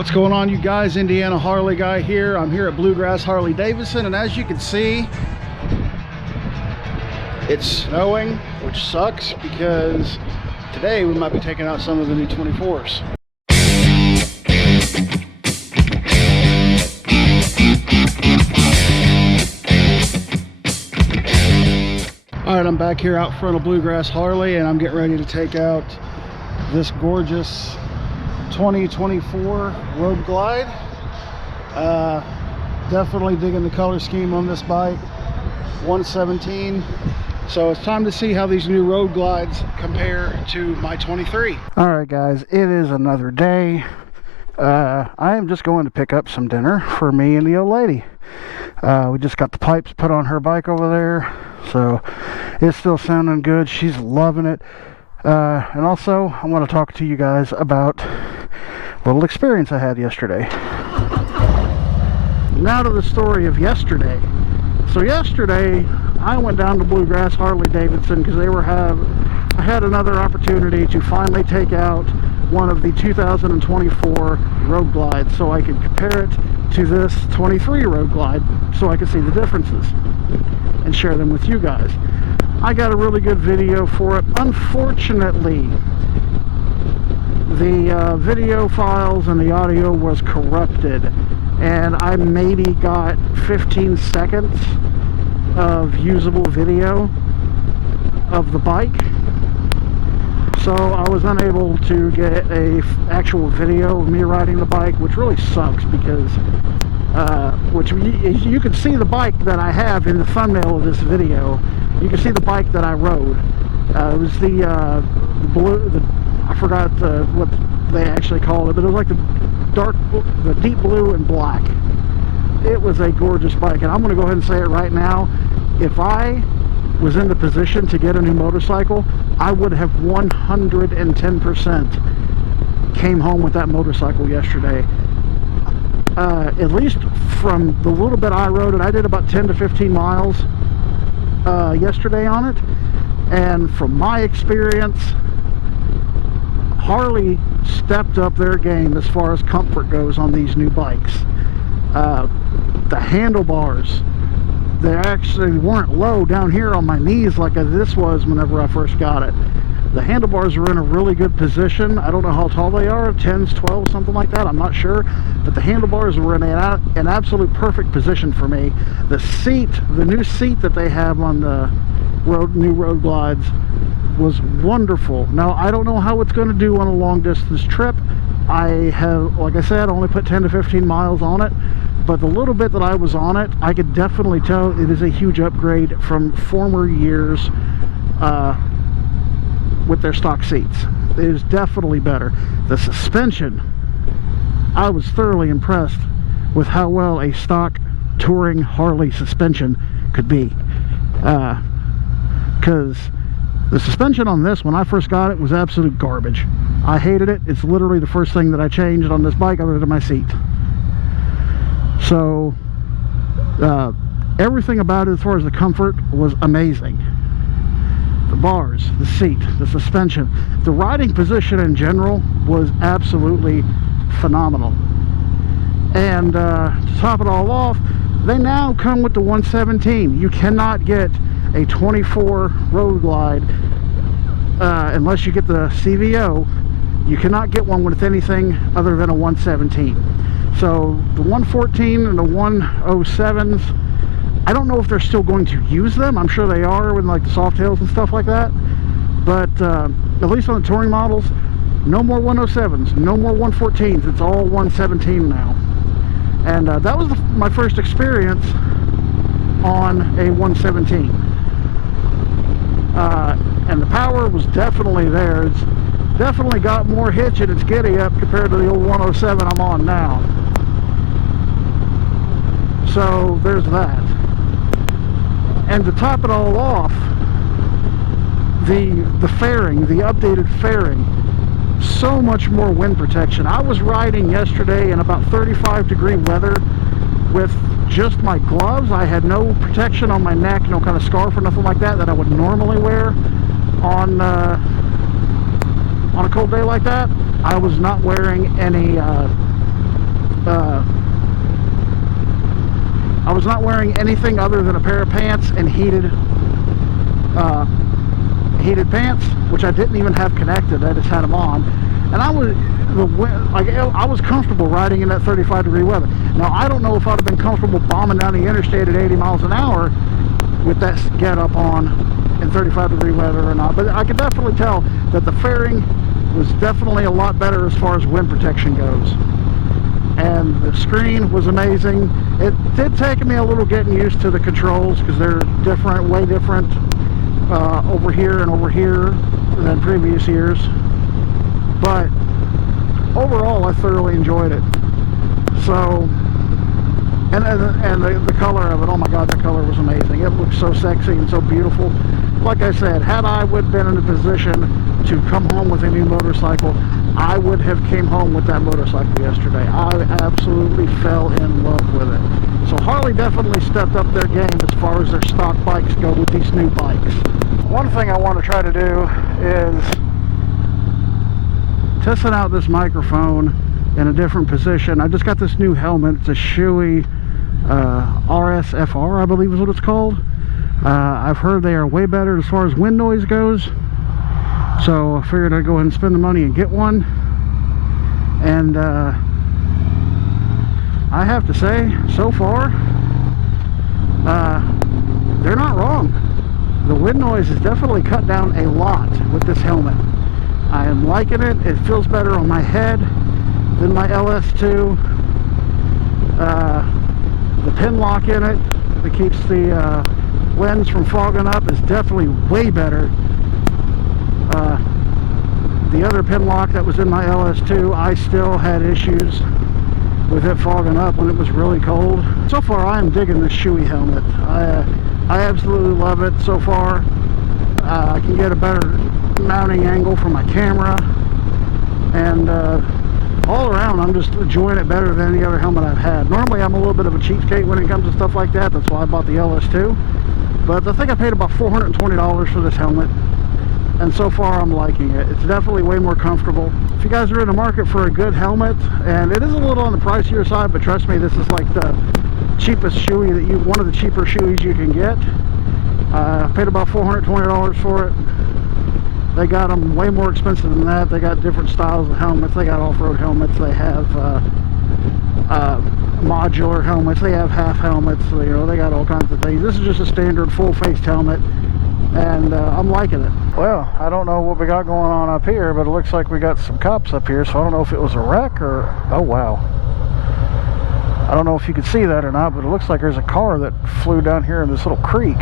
What's going on, you guys? Indiana Harley guy here. I'm here at Bluegrass Harley Davidson, and as you can see, it's snowing, which sucks because today we might be taking out some of the new 24s. All right, I'm back here out front of Bluegrass Harley, and I'm getting ready to take out this gorgeous 2024 Road Glide. Definitely digging the color scheme on this bike. 117. So it's time to see how these new Road Glides compare to my 23. All right, guys, it is another day. I am just going to pick up some dinner for me and the old lady. We just got the pipes put on her bike over there, so it's still sounding good. She's loving it. And also, I want to talk to you guys about a little experience I had yesterday. Now to the story of yesterday. So yesterday, I went down to Bluegrass Harley Davidson because I had another opportunity to finally take out one of the 2024 Road Glides so I could compare it to this 23 Road Glide so I could see the differences and share them with you guys. I got a really good video for it. Unfortunately, the video files and the audio was corrupted, and I maybe got 15 seconds of usable video of the bike, so I was unable to get a actual video of me riding the bike, which really sucks because you can see the bike that I have in the thumbnail of this video. You can see the bike that I rode. It was the blue, I forgot what they actually called it, but it was like the deep blue and black. It was a gorgeous bike, and I'm going to go ahead and say it right now. If I was in the position to get a new motorcycle, I would have 110% came home with that motorcycle yesterday. At least from the little bit I rode it, I did about 10 to 15 miles yesterday on it, and from my experience, Harley stepped up their game as far as comfort goes on these new bikes. The handlebars, they actually weren't low down here on my knees like this was whenever I first got it. The handlebars are in a really good position. I don't know how tall they are, 10s, 12s, something like that, I'm not sure, but the handlebars were in an absolute perfect position for me. The seat, the new seat that they have on the new Road Glides was wonderful. Now, I don't know how it's going to do on a long distance trip. I have, like I said, only put 10 to 15 miles on it, but the little bit that I was on it, I could definitely tell it is a huge upgrade from former years with their stock seats. It is definitely better. The suspension, I was thoroughly impressed with how well a stock touring Harley suspension could be, because the suspension on this, when I first got it, was absolute garbage. I hated it. It's literally the first thing that I changed on this bike other than my seat. So everything about it as far as the comfort was amazing. The bars, the seat, the suspension, the riding position in general was absolutely phenomenal. And to top it all off, they now come with the 117. You cannot get a 24 Road Glide unless you get the CVO. You cannot get one with anything other than a 117. So the 114 and the 107s, I don't know if they're still going to use them. I'm sure they are with like the soft tails and stuff like that, but at least on the touring models, no more 107s, no more 114s. It's all 117 now. And that was my first experience on a 117. And the power was definitely there. It's definitely got more hitch in its giddy up compared to the old 107 I'm on now. So there's that. And to top it all off, the fairing, the updated fairing, so much more wind protection. I was riding yesterday in about 35-degree weather with just my gloves. I had no protection on my neck, no kind of scarf or nothing like that I would normally wear on a cold day like that. I was not wearing any I was not wearing anything other than a pair of pants and heated pants, which I didn't even have connected. I just had them on, and I was comfortable riding in that 35-degree weather. Now I don't know if I'd have been comfortable bombing down the interstate at 80 miles an hour with that get up on in 35-degree weather or not, but I could definitely tell that the fairing was definitely a lot better as far as wind protection goes, and the screen was amazing. It did take me a little getting used to the controls because they're different, way different over here and over here than previous years, but overall I thoroughly enjoyed it. So, and the color of it, oh my god, that color was amazing. It looked so sexy and so beautiful. Like I said, had I would been in a position to come home with a new motorcycle, I would have came home with that motorcycle yesterday. I absolutely fell in love with it. So Harley definitely stepped up their game as far as their stock bikes go with these new bikes. One thing I want to try to do is testing out this microphone in a different position. I just got this new helmet. It's a Shoei RSFR, I believe is what it's called. I've heard they are way better as far as wind noise goes, so I figured I'd go ahead and spend the money and get one. And I have to say, so far they're not wrong. The wind noise is definitely cut down a lot with this helmet. I am liking it. It feels better on my head than my LS2. The pin lock in it that keeps the lens from fogging up is definitely way better. The other pin lock that was in my LS2, I still had issues with it fogging up when it was really cold. So far I am digging this Shoei helmet. I absolutely love it so far. I can get a better mounting angle for my camera, and all around I'm just enjoying it better than any other helmet I've had. Normally I'm a little bit of a cheapskate when it comes to stuff like that. That's why I bought the LS2, but I think I paid about $420 for this helmet, and so far I'm liking it. It's definitely way more comfortable. If you guys are in the market for a good helmet, and it is a little on the pricier side, but trust me, this is like the cheapest Shoei one of the cheaper Shoeis you can get. I paid about $420 for it. They got them way more expensive than that. They got different styles of helmets. They got off-road helmets. They have modular helmets. They have half helmets. You know, they got all kinds of things. This is just a standard full-faced helmet, and I'm liking it. Well, I don't know what we got going on up here, but it looks like we got some cops up here, so I don't know if it was a wreck or... Oh, wow. I don't know if you can see that or not, but it looks like there's a car that flew down here in this little creek.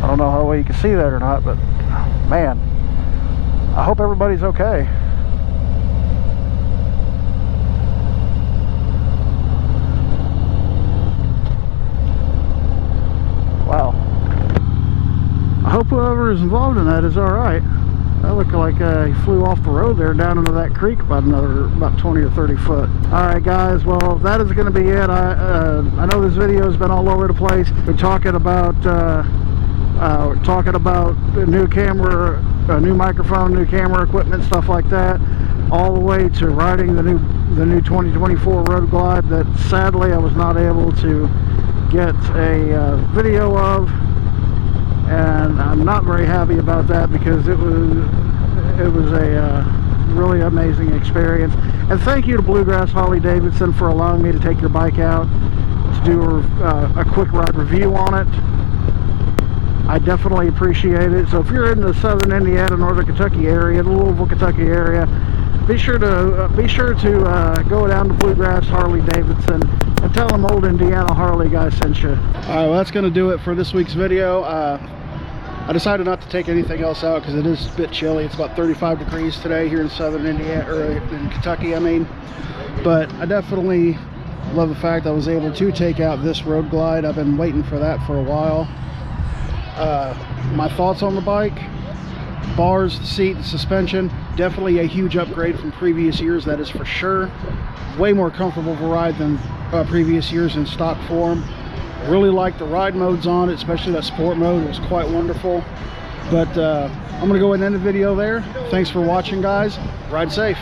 I don't know how well you can see that or not, but man, I hope everybody's okay. Wow. I hope whoever is involved in that is all right. That looked like he flew off the road there down into that creek about 20 or 30 foot. Alright guys, well that is going to be it. I know this video has been all over the place. We're talking about a new camera, a new microphone, new camera equipment, stuff like that, all the way to riding the new 2024 Road Glide that sadly I was not able to get a video of. And I'm not very happy about that because it was a really amazing experience. And thank you to Bluegrass Harley Davidson for allowing me to take your bike out to do a quick ride review on it. I definitely appreciate it. So if you're in the southern Indiana, northern Kentucky area, the Louisville, Kentucky area, be sure to go down to Bluegrass Harley Davidson and tell them Old Indiana Harley guy sent you. All right, well that's going to do it for this week's video. I decided not to take anything else out because it is a bit chilly. It's about 35 degrees today here in southern Indiana, or in Kentucky, I mean. But I definitely love the fact I was able to take out this Road Glide. I've been waiting for that for a while. My thoughts on the bike: bars, the seat, the suspension, definitely a huge upgrade from previous years, that is for sure. Way more comfortable of a ride than previous years in stock form. Really like the ride modes on it, especially that sport mode. It was quite wonderful. But I'm gonna go ahead and end the video there. Thanks for watching, guys. Ride safe.